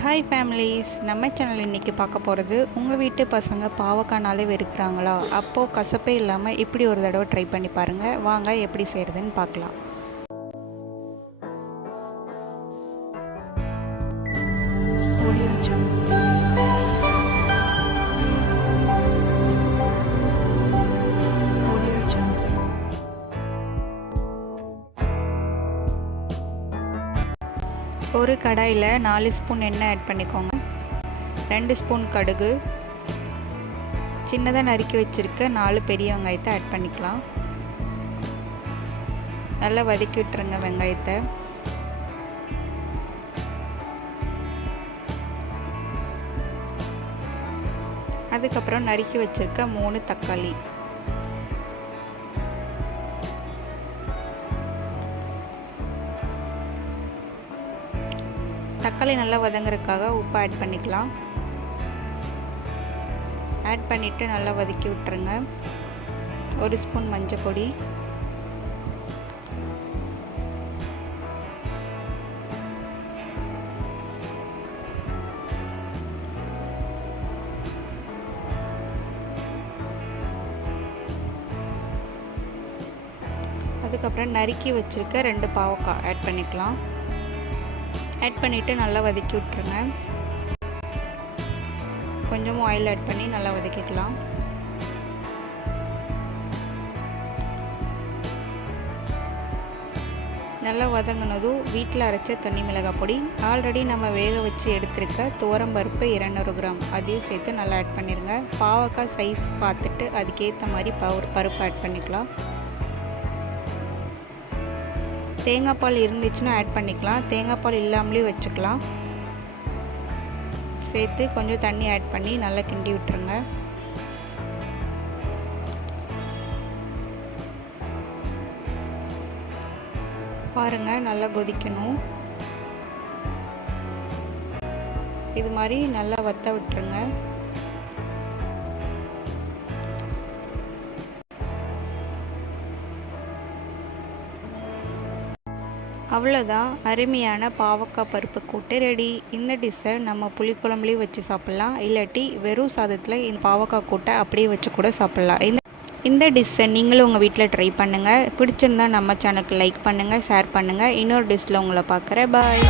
Hi families, நம்ம channel இன்றைக்கி பார்க்க போகிறது உங்கள் வீட்டு பசங்க பாவக்காய்னாலே வெறுக்கிறாங்களா? அப்போது கசப்பே இல்லாமல் இப்படி ஒரு தடவை ட்ரை பண்ணி பாருங்கள். வாங்க எப்படி செய்கிறதுன்னு பார்க்கலாம். ஒரு கடாயில் 4 ஸ்பூன் எண்ணெய் ஆட் பண்ணிக்கோங்க. 2 ஸ்பூன் கடுகு, சின்னதாக நறுக்கி வச்சுருக்க 4 பெரிய வெங்காயத்தை ஆட் பண்ணிக்கலாம். நல்லா வதக்கி விட்டுருங்க வெங்காயத்தை. அதுக்கப்புறம் நறுக்கி வச்சுருக்க 3 தக்காளி, தக்காளி நல்லா வதங்குறதுக்காக உப்பு ஆட் பண்ணிக்கலாம். ஆட் பண்ணிவிட்டு நல்லா வதக்கி விட்டுருங்க. 1 ஸ்பூன் மஞ்சள் பொடி, அதுக்கப்புறம் நறுக்கி வச்சுருக்க 2 பாவக்காய் ஆட் பண்ணிக்கலாம். ஆட் பண்ணிவிட்டு நல்லா வதக்கி விட்டுருங்க. கொஞ்சமாக ஆயில் ஆட் பண்ணி நல்லா வதக்கிக்கலாம். நல்லா வதங்கினதும் வீட்டில் அரைச்ச தண்ணி மிளகாய் பொடி, ஆல்ரெடி நம்ம வேக வச்சு எடுத்துருக்க துவரம்பருப்பு 200 கிராம் அதையும் சேர்த்து நல்லா ஆட் பண்ணிடுங்க. பாவக்காய் சைஸ் பார்த்துட்டு அதுக்கேற்ற மாதிரி பருப்பு ஆட் பண்ணிக்கலாம். தேங்காய் பால் இருந்துச்சுன்னா ஆட் பண்ணிக்கலாம், தேங்காய் பால் இல்லாமலேயும் வச்சுக்கலாம். சேர்த்து கொஞ்சம் தண்ணி ஆட் பண்ணி நல்லா கிண்டி விட்டுருங்க. பாருங்கள், நல்லா கொதிக்கணும். இது மாதிரி நல்லா வத்த விட்டுருங்க. அவ்வளோதான், அருமையான பாவக்காய் பருப்பு கூட்டு ரெடி. இந்த டிஷ்ஷை நம்ம புளிக்குழம்புலேயும் வச்சு சாப்பிட்லாம், இல்லாட்டி வெறும் சாதத்தில் இந்த பாவக்காய் கூட்டை அப்படியே வச்சு கூட சாப்பிட்லாம். இந்த டிஷ்ஷை நீங்களும் உங்கள் வீட்டில் ட்ரை பண்ணுங்கள். பிடிச்சிருந்தா நம்ம சேனலுக்கு லைக் பண்ணுங்கள், ஷேர் பண்ணுங்கள். இன்னொரு டிஷ்ஷில் உங்களை பார்க்குறேன். பாய்.